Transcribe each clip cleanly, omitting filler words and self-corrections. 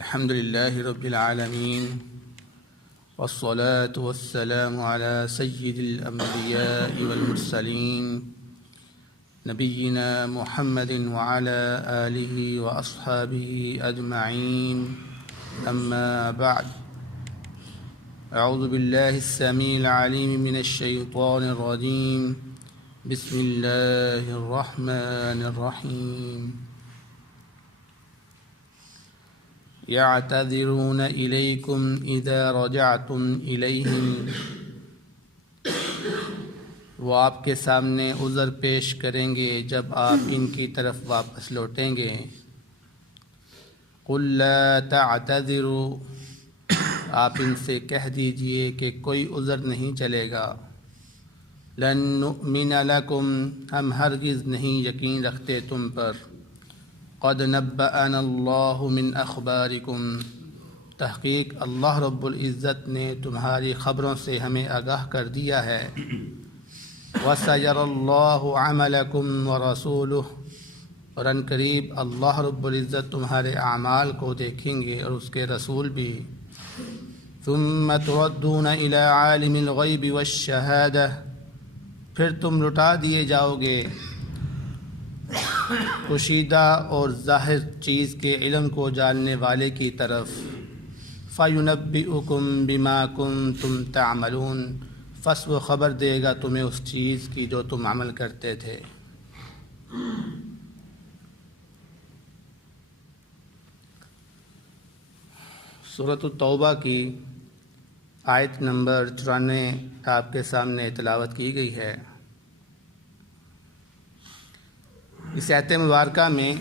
الحمد لله رب العالمين والصلاة والسلام على سيد الأنبياء والمرسلين نبينا محمد وعلى آله وأصحابه أجمعين أما بعد أعوذ بالله السميع العليم من الشيطان الرجيم بسم الله الرحمن الرحيم يعتذرون إليكم إذا رجعتم إليهم وہ آپ کے سامنے عذر پیش کریں گے جب آپ ان کی طرف واپس لوٹیں گے۔ قل لا تعتذروا، آپ ان سے کہہ دیجئے کہ کوئی عذر نہیں چلے گا۔ لن نؤمن لکم، ہم ہرگز نہیں یقین رکھتے تم پر۔ قد نبأنا اللہ من اخبارکم، تحقیق اللہ رب العزت نے تمہاری خبروں سے ہمیں آگاہ کر دیا ہے۔ وَسَيَرَى اللَّهُ عَمَلَكُمْ وَرَسُولُهُ، اور ان قریب اللہ رب العزت تمہارے اعمال کو دیکھیں گے اور اس کے رسول بھی۔ ثُمَّ تُرَدُّونَ إِلَىٰ عَالِمِ الْغَيْبِ وَالشَّهَادَةِ، پھر تم لٹا دیے جاؤ گے پوشیدہ اور ظاہر چیز کے علم کو جاننے والے کی طرف۔ فَيُنَبِّئُكُم بِمَا كُنتُمْ تَعْمَلُونَ، پس وہ خبر دے گا تمہیں اس چیز کی جو تم عمل کرتے تھے۔ سورۃ التوبہ کی آیت نمبر 94 آپ کے سامنے تلاوت کی گئی ہے۔ اس آیت مبارکہ میں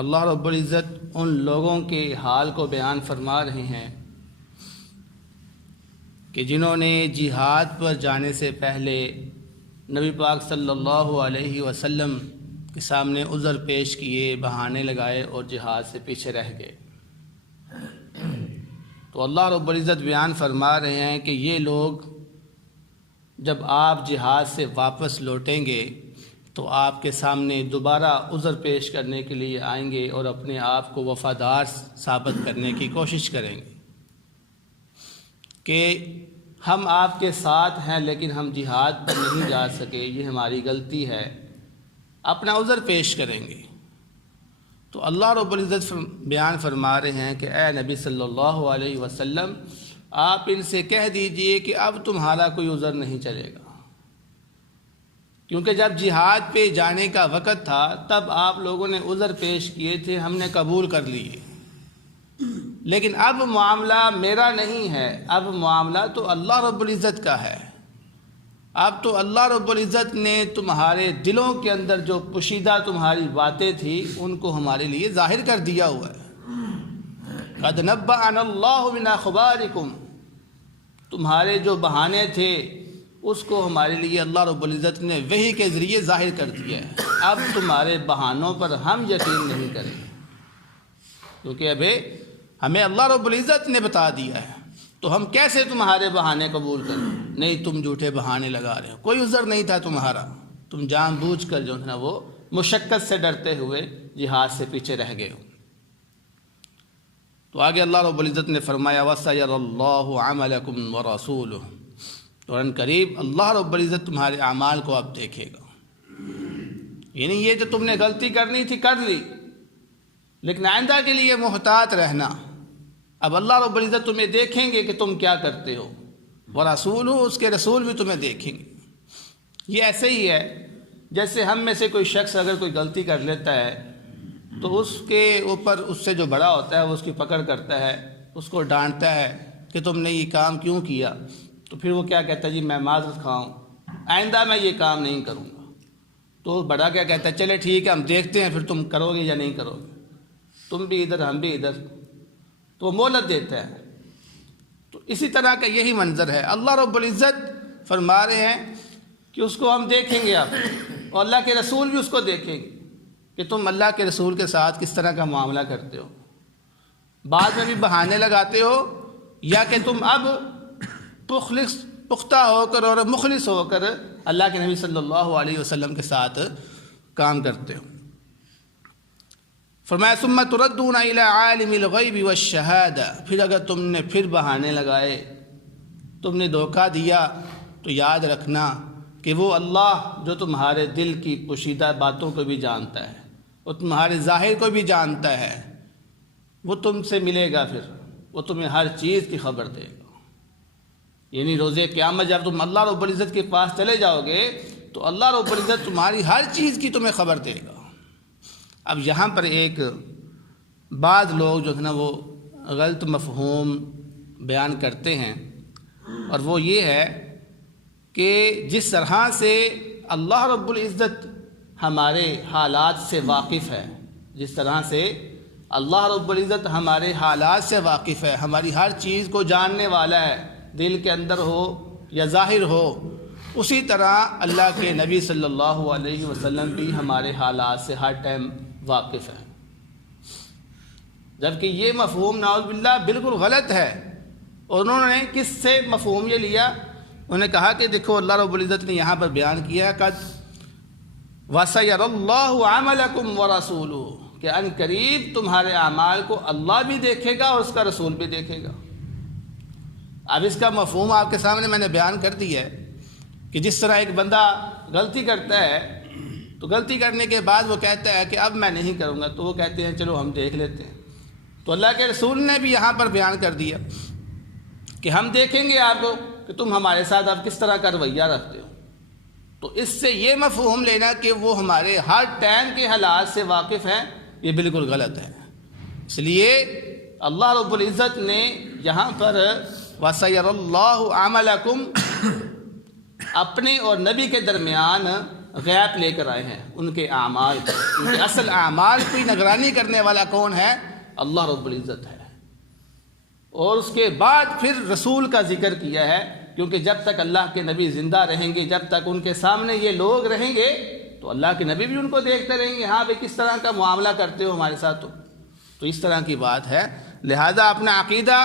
اللہ رب العزت ان لوگوں کے حال کو بیان فرما رہے ہیں کہ جنہوں نے جہاد پر جانے سے پہلے نبی پاک صلی اللہ علیہ وسلم کے سامنے عذر پیش کیے، بہانے لگائے اور جہاد سے پیچھے رہ گئے۔ تو اللہ رب العزت بیان فرما رہے ہیں کہ یہ لوگ جب آپ جہاد سے واپس لوٹیں گے تو آپ کے سامنے دوبارہ عذر پیش کرنے کے لیے آئیں گے اور اپنے آپ کو وفادار ثابت کرنے کی کوشش کریں گے کہ ہم آپ کے ساتھ ہیں لیکن ہم جہاد پر نہیں جا سکے، یہ ہماری غلطی ہے، اپنا عذر پیش کریں گے۔ تو اللہ رب العزت بیان فرما رہے ہیں کہ اے نبی صلی اللہ علیہ وسلم، آپ ان سے کہہ دیجئے کہ اب تمہارا کوئی عذر نہیں چلے گا، کیونکہ جب جہاد پہ جانے کا وقت تھا تب آپ لوگوں نے عذر پیش کیے تھے، ہم نے قبول کر لیے، لیکن اب معاملہ میرا نہیں ہے، اب معاملہ تو اللہ رب العزت کا ہے۔ اب تو اللہ رب العزت نے تمہارے دلوں کے اندر جو پوشیدہ تمہاری باتیں تھیں ان کو ہمارے لیے ظاہر کر دیا ہوا ہے۔ قد نبأنا اللہ من اخبارکم، تمہارے جو بہانے تھے اس کو ہمارے لیے اللہ رب العزت نے وحی کے ذریعے ظاہر کر دیا ہے۔ اب تمہارے بہانوں پر ہم یقین نہیں کریں گے، کیونکہ ابھی ہمیں اللہ رب العزت نے بتا دیا ہے، تو ہم کیسے تمہارے بہانے قبول کریں؟ نہیں، تم جھوٹے بہانے لگا رہے ہو، کوئی عذر نہیں تھا تمہارا، تم جان بوجھ کر جو ہے نا وہ مشقت سے ڈرتے ہوئے جہاد سے پیچھے رہ گئے ہو۔ تو آگے اللہ رب العزت نے فرمایا وَسَيَرَى اللَّهُ عَمَلَكُمْ وَرَسُولُهُ، تو ان قریب اللہ رب العزت تمہارے اعمال کو اب دیکھے گا۔ یعنی یہ جو تم نے غلطی کرنی تھی کر لی، لیکن آئندہ کے لیے محتاط رہنا، اب اللہ رب العزت تمہیں دیکھیں گے کہ تم کیا کرتے ہو، وَرَسُولُهُ، اس کے رسول بھی تمہیں دیکھیں گے۔ یہ ایسے ہی ہے جیسے ہم میں سے کوئی شخص اگر کوئی غلطی کر لیتا ہے تو اس کے اوپر اس سے جو بڑا ہوتا ہے وہ اس کی پکڑ کرتا ہے، اس کو ڈانٹتا ہے کہ تم نے یہ کام کیوں کیا، تو پھر وہ کیا کہتا ہے جی میں معذرت خواہ ہوں، آئندہ میں یہ کام نہیں کروں گا۔ تو بڑا کیا کہتا ہے چلے ٹھیک ہے ہم دیکھتے ہیں پھر تم کرو گے یا نہیں کرو گے، تم بھی ادھر ہم بھی ادھر، تو وہ مہلت دیتا ہے۔ تو اسی طرح کا یہی منظر ہے، اللہ رب العزت فرما رہے ہیں کہ اس کو ہم دیکھیں گے اب، اور اللہ کے رسول بھی اس کو دیکھیں گے کہ تم اللہ کے رسول کے ساتھ کس طرح کا معاملہ کرتے ہو، بعد میں بھی بہانے لگاتے ہو یا کہ تم اب پختہ ہو کر اور مخلص ہو کر اللہ کے نبی صلی اللہ علیہ وسلم کے ساتھ کام کرتے ہو۔ فرمایا ثم تردون الی عالم الغیب والشہادہ، پھر اگر تم نے پھر بہانے لگائے، تم نے دھوکہ دیا، تو یاد رکھنا کہ وہ اللہ جو تمہارے دل کی پوشیدہ باتوں کو بھی جانتا ہے، وہ تمہارے ظاہر کو بھی جانتا ہے، وہ تم سے ملے گا، پھر وہ تمہیں ہر چیز کی خبر دے گا۔ یعنی روز قیامت جب تم اللہ رب العزت کے پاس چلے جاؤ گے تو اللہ رب العزت تمہاری ہر چیز کی تمہیں خبر دے گا۔ اب یہاں پر ایک بعض لوگ جو ہے نا وہ غلط مفہوم بیان کرتے ہیں، اور وہ یہ ہے کہ جس طرح سے اللہ رب العزت ہمارے حالات سے واقف ہے، جس طرح سے اللہ رب العزت ہمارے حالات سے واقف ہے، ہماری ہر چیز کو جاننے والا ہے، دل کے اندر ہو یا ظاہر ہو، اسی طرح اللہ کے نبی صلی اللہ علیہ وسلم بھی ہمارے حالات سے ہر ٹائم واقف ہے۔ جبکہ یہ مفہوم نعوذ باللہ بالکل غلط ہے۔ اور انہوں نے کس سے مفہوم یہ لیا؟ انہوں نے کہا کہ دیکھو اللہ رب العزت نے یہاں پر بیان کیا کہ وَسَيَرَ اللَّهُ عَمَلَكُمْ وَرَسُولُهُ، کہ ان قریب تمہارے اعمال کو اللہ بھی دیکھے گا اور اس کا رسول بھی دیکھے گا۔ اب اس کا مفہوم آپ کے سامنے میں نے بیان کر دیا ہے کہ جس طرح ایک بندہ غلطی کرتا ہے تو غلطی کرنے کے بعد وہ کہتا ہے کہ اب میں نہیں کروں گا، تو وہ کہتے ہیں چلو ہم دیکھ لیتے ہیں۔ تو اللہ کے رسول نے بھی یہاں پر بیان کر دیا کہ ہم دیکھیں گے آپ کو کہ تم ہمارے ساتھ اب کس طرح کا رویہ رکھتے ہو۔ تو اس سے یہ مفہوم لینا کہ وہ ہمارے ہر ٹائم کے حالات سے واقف ہیں، یہ بالکل غلط ہے۔ اس لیے اللہ رب العزت نے یہاں پر وَسَيَرَ اللَّهُ عَمَلَكُمْ اپنے اور نبی کے درمیان غیب لے کر آئے ہیں، ان کے اعمال کو، ان کے اصل اعمال کی نگرانی کرنے والا کون ہے؟ اللہ رب العزت ہے۔ اور اس کے بعد پھر رسول کا ذکر کیا ہے، کیونکہ جب تک اللہ کے نبی زندہ رہیں گے، جب تک ان کے سامنے یہ لوگ رہیں گے تو اللہ کے نبی بھی ان کو دیکھتے رہیں گے، ہاں بھائی کس طرح کا معاملہ کرتے ہو ہمارے ساتھ۔ تو اس طرح کی بات ہے، لہذا اپنا عقیدہ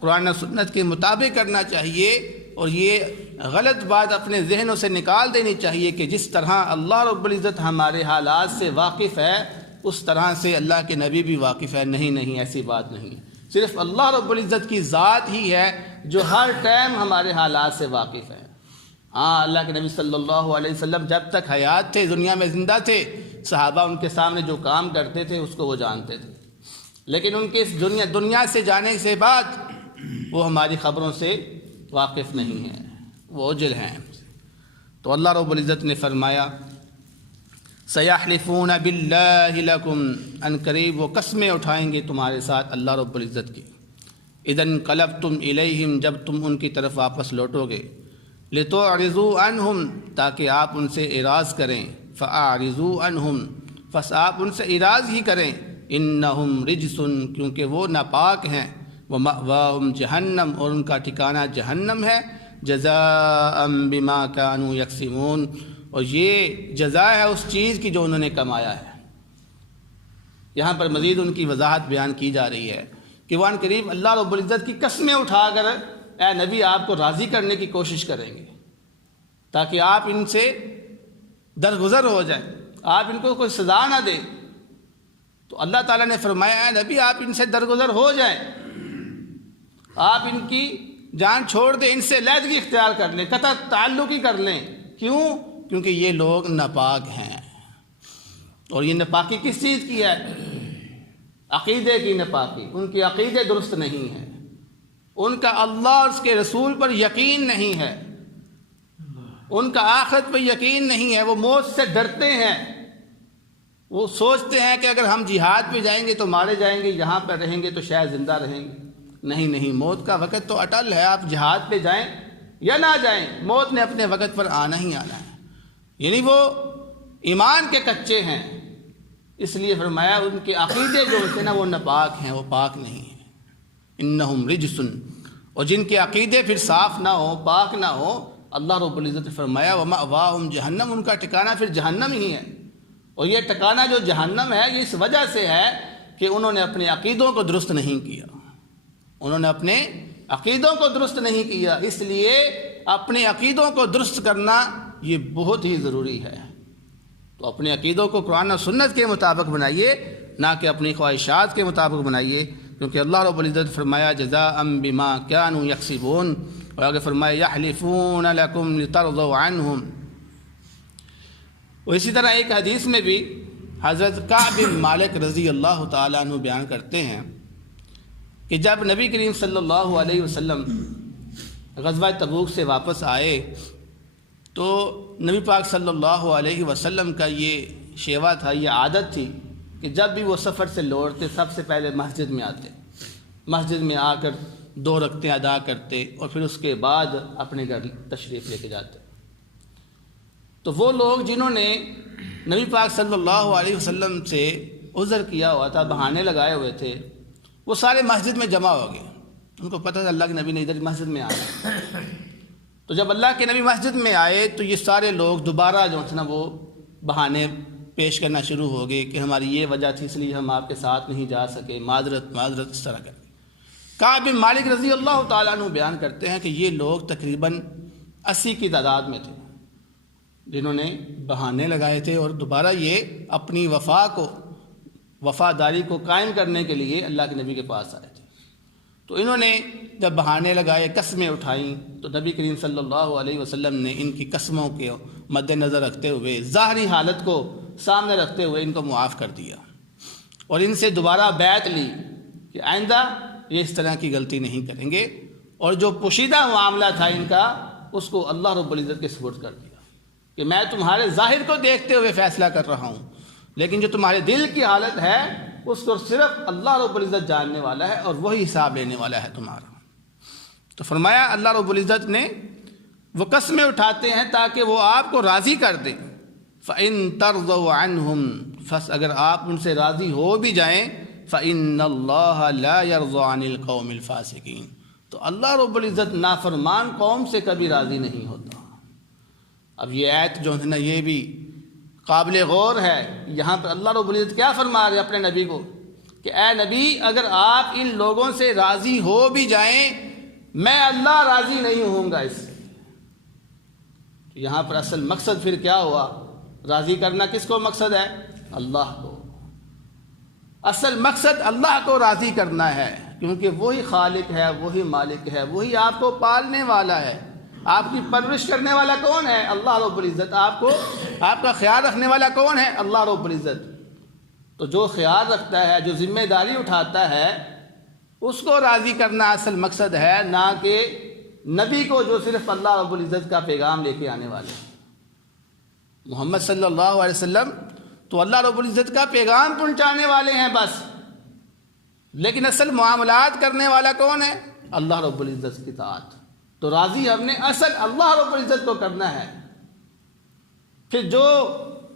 قرآن و سنت کے مطابق کرنا چاہیے، اور یہ غلط بات اپنے ذہنوں سے نکال دینی چاہیے کہ جس طرح اللہ رب العزت ہمارے حالات سے واقف ہے اس طرح سے اللہ کے نبی بھی واقف ہے۔ نہیں، ایسی بات نہیں، صرف اللہ رب العزت کی ذات ہی ہے جو ہر ٹائم ہمارے حالات سے واقف ہے۔ ہاں، اللہ کے نبی صلی اللہ علیہ وسلم جب تک حیات تھے، دنیا میں زندہ تھے، صحابہ ان کے سامنے جو کام کرتے تھے اس کو وہ جانتے تھے، لیکن ان کے اس دنیا سے جانے سے بعد وہ ہماری خبروں سے واقف نہیں ہیں، وہ اوجل ہیں۔ تو اللہ رب العزت نے فرمایا سَيَحْلِفُونَ بِاللَّهِ لَكُمْ، ان قریب وہ قسمیں اٹھائیں گے تمہارے ساتھ اللہ رب العزت کی، اِذَا انقلبتم إِلَيْهِمْ، جب تم ان کی طرف واپس لوٹو گے، لِتُعْرِضُوا عَنْهُمْ، تاکہ آپ ان سے اعراض کریں، فَأَعْرِضُوا عَنْهُمْ، بس آپ ان سے اعراض ہی کریں، إِنَّهُمْ رِجْسٌ، کیونکہ وہ ناپاک ہیں، وَمَأْوَاهُمْ جَهَنَّمْ، اور ان کا ٹھکانہ جہنم ہے، جَزَاءً بِمَا كَانُوا يَكْسِبُونَ، اور یہ جزا ہے اس چیز کی جو انہوں نے کمایا ہے۔ یہاں پر مزید ان کی وضاحت بیان کی جا رہی ہے کہ وہ ان قریب اللہ رب العزت کی قسمیں اٹھا کر اے نبی آپ کو راضی کرنے کی کوشش کریں گے تاکہ آپ ان سے درگزر ہو جائیں، آپ ان کو کوئی سزا نہ دیں۔ تو اللہ تعالیٰ نے فرمایا اے نبی آپ ان سے درگزر ہو جائیں، آپ ان کی جان چھوڑ دیں، ان سے علیحدگی اختیار کر لیں، قطع تعلق ہی کر لیں۔ کیوں؟ کیونکہ یہ لوگ ناپاک ہیں۔ اور یہ ناپاکی کس چیز کی ہے؟ عقیدے کی ناپاکی، ان کے عقیدے درست نہیں ہیں، ان کا اللہ اور اس کے رسول پر یقین نہیں ہے، ان کا آخرت پر یقین نہیں ہے، وہ موت سے ڈرتے ہیں، وہ سوچتے ہیں کہ اگر ہم جہاد پہ جائیں گے تو مارے جائیں گے، یہاں پہ رہیں گے تو شاید زندہ رہیں گے۔ نہیں، موت کا وقت تو اٹل ہے، آپ جہاد پہ جائیں یا نہ جائیں، موت نے اپنے وقت پر آنا ہی آنا ہے۔ یعنی وہ ایمان کے کچے ہیں، اس لیے فرمایا ان کے عقیدے جو ہوتے ہیں نا وہ ناپاک ہیں، وہ پاک نہیں ہیں۔ انہم رجسن، اور جن کے عقیدے پھر صاف نہ ہو، پاک نہ ہو، اللہ رب العزت نے فرمایا ومأواہم جہنم، ان کا ٹھکانہ پھر جہنم ہی ہے۔ اور یہ ٹھکانہ جو جہنم ہے یہ اس وجہ سے ہے کہ انہوں نے اپنے عقیدوں کو درست نہیں کیا، انہوں نے اپنے عقیدوں کو درست نہیں کیا، اس لیے اپنے عقیدوں کو درست کرنا یہ بہت ہی ضروری ہے۔ تو اپنے عقیدوں کو قرآن و سنت کے مطابق بنائیے، نہ کہ اپنی خواہشات کے مطابق بنائیے، کیونکہ اللہ رب العزت فرمایا جزاء بما كانوا یکسبون، اور آگے فرمایا یحلفون لکم لترضوا عنہم۔ اور اسی طرح ایک حدیث میں بھی حضرت کعب بن مالک رضی اللہ تعالیٰ عنہ بیان کرتے ہیں کہ جب نبی کریم صلی اللہ علیہ وسلم غزوہ تبوک سے واپس آئے تو نبی پاک صلی اللہ علیہ وسلم کا یہ شیوا تھا، یہ عادت تھی کہ جب بھی وہ سفر سے لوٹتے سب سے پہلے مسجد میں آتے، مسجد میں آ کر 2 رکعتیں ادا کرتے اور پھر اس کے بعد اپنے گھر تشریف لے کے جاتے۔ تو وہ لوگ جنہوں نے نبی پاک صلی اللہ علیہ وسلم سے عذر کیا ہوا تھا، بہانے لگائے ہوئے تھے، وہ سارے مسجد میں جمع ہو گئے۔ ان کو پتہ تھا اللہ کے نبی نے ادھر مسجد میں آیا، تو جب اللہ کے نبی مسجد میں آئے تو یہ سارے لوگ دوبارہ جو تھے نا وہ بہانے پیش کرنا شروع ہو گئے کہ ہماری یہ وجہ تھی اس لیے ہم آپ کے ساتھ نہیں جا سکے، معذرت اس طرح کر کے۔ کعب بن مالک رضی اللہ تعالیٰ عنہ بیان کرتے ہیں کہ یہ لوگ تقریباً 80 کی تعداد میں تھے جنہوں نے بہانے لگائے تھے اور دوبارہ یہ اپنی وفاداری کو قائم کرنے کے لیے اللہ کے نبی کے پاس آئے تھے۔ تو انہوں نے جب بہانے لگائے، قسمیں اٹھائیں، تو نبی کریم صلی اللہ علیہ وسلم نے ان کی قسموں کے مد نظر رکھتے ہوئے، ظاہری حالت کو سامنے رکھتے ہوئے ان کو معاف کر دیا اور ان سے دوبارہ بیعت لی کہ آئندہ یہ اس طرح کی غلطی نہیں کریں گے، اور جو پوشیدہ معاملہ تھا ان کا اس کو اللہ رب العزت کے سپرد کر دیا کہ میں تمہارے ظاہر کو دیکھتے ہوئے فیصلہ کر رہا ہوں، لیکن جو تمہارے دل کی حالت ہے اس کو صرف اللہ رب العزت جاننے والا ہے اور وہی حساب لینے والا ہے تمہارا۔ تو فرمایا اللہ رب العزت نے وہ قسمیں اٹھاتے ہیں تاکہ وہ آپ کو راضی کر دیں۔ فَإِن تَرْضَوْا عَنْهُمْ، اگر آپ ان سے راضی ہو بھی جائیں، فَإِنَّ اللَّهَ لَا يَرْضَى عَنِ الْقَوْمِ الْفَاسِقِينَ، تو اللہ رب العزت نافرمان قوم سے کبھی راضی نہیں ہوتا۔ اب یہ آیت جو ہے نا یہ بھی قابل غور ہے۔ یہاں پر اللہ رب العزت کیا فرما رہے اپنے نبی کو کہ اے نبی اگر آپ ان لوگوں سے راضی ہو بھی جائیں میں اللہ راضی نہیں ہوں گا اس سے۔ یہاں پر اصل مقصد پھر کیا ہوا؟ راضی کرنا کس کو مقصد ہے؟ اللہ کو۔ اصل مقصد اللہ کو راضی کرنا ہے، کیونکہ وہی خالق ہے، وہی مالک ہے، وہی آپ کو پالنے والا ہے۔ آپ کی پرورش کرنے والا کون ہے؟ اللہ رب العزت۔ آپ کا خیال رکھنے والا کون ہے؟ اللہ رب العزت۔ تو جو خیال رکھتا ہے، جو ذمہ داری اٹھاتا ہے، اس کو راضی کرنا اصل مقصد ہے، نہ کہ نبی کو جو صرف اللہ رب العزت کا پیغام لے کے آنے والے۔ محمد صلی اللہ علیہ وسلم تو اللہ رب العزت کا پیغام پہنچانے والے ہیں بس، لیکن اصل معاملات کرنے والا کون ہے؟ اللہ رب العزت کی ذات۔ تو راضی ہم نے اصل اللہ رب العزت کو کرنا ہے۔ پھر جو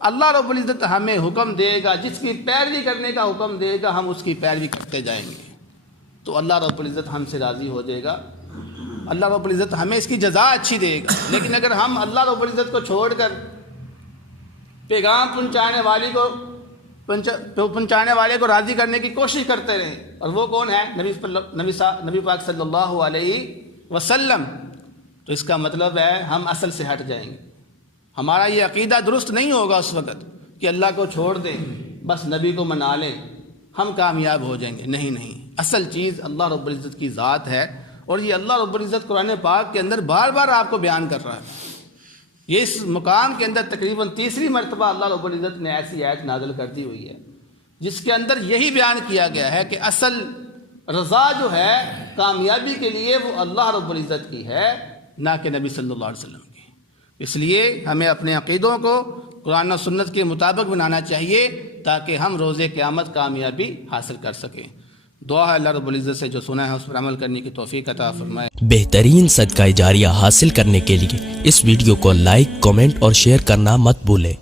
اللہ رب العزت ہمیں حکم دے گا، جس کی پیروی کرنے کا حکم دے گا، ہم اس کی پیروی کرتے جائیں گے، تو اللہ رب العزت ہم سے راضی ہو جائے گا، اللہ رب العزت ہمیں اس کی جزا اچھی دے گا۔ لیکن اگر ہم اللہ رب العزت کو چھوڑ کر پیغام پہنچانے والے کو راضی کرنے کی کوشش کرتے رہیں، اور وہ کون ہے؟ نبی پاک صلی اللہ علیہ وسلم، تو اس کا مطلب ہے ہم اصل سے ہٹ جائیں گے۔ ہمارا یہ عقیدہ درست نہیں ہوگا اس وقت کہ اللہ کو چھوڑ دیں، بس نبی کو منا لیں، ہم کامیاب ہو جائیں گے۔ نہیں، اصل چیز اللہ رب العزت کی ذات ہے، اور یہ اللہ رب العزت قرآن پاک کے اندر بار بار آپ کو بیان کر رہا ہے۔ یہ اس مقام کے اندر تقریباً تیسری مرتبہ اللہ رب العزت نے ایسی آیت نازل کر دی ہوئی ہے جس کے اندر یہی بیان کیا گیا ہے کہ اصل رضا جو ہے کامیابی کے لیے وہ اللہ رب العزت کی ہے، نہ کہ نبی صلی اللہ علیہ وسلم کی۔ اس لیے ہمیں اپنے عقیدوں کو قرآن و سنت کے مطابق بنانا چاہیے تاکہ ہم روز قیامت کامیابی حاصل کر سکیں۔ دعا ہے اللہ رب العزت سے جو سنا ہے اس پر عمل کرنے کی توفیق عطا فرمائے۔ بہترین صدقہ جاریہ حاصل کرنے کے لیے اس ویڈیو کو لائک، کمنٹ اور شیئر کرنا مت بھولیں۔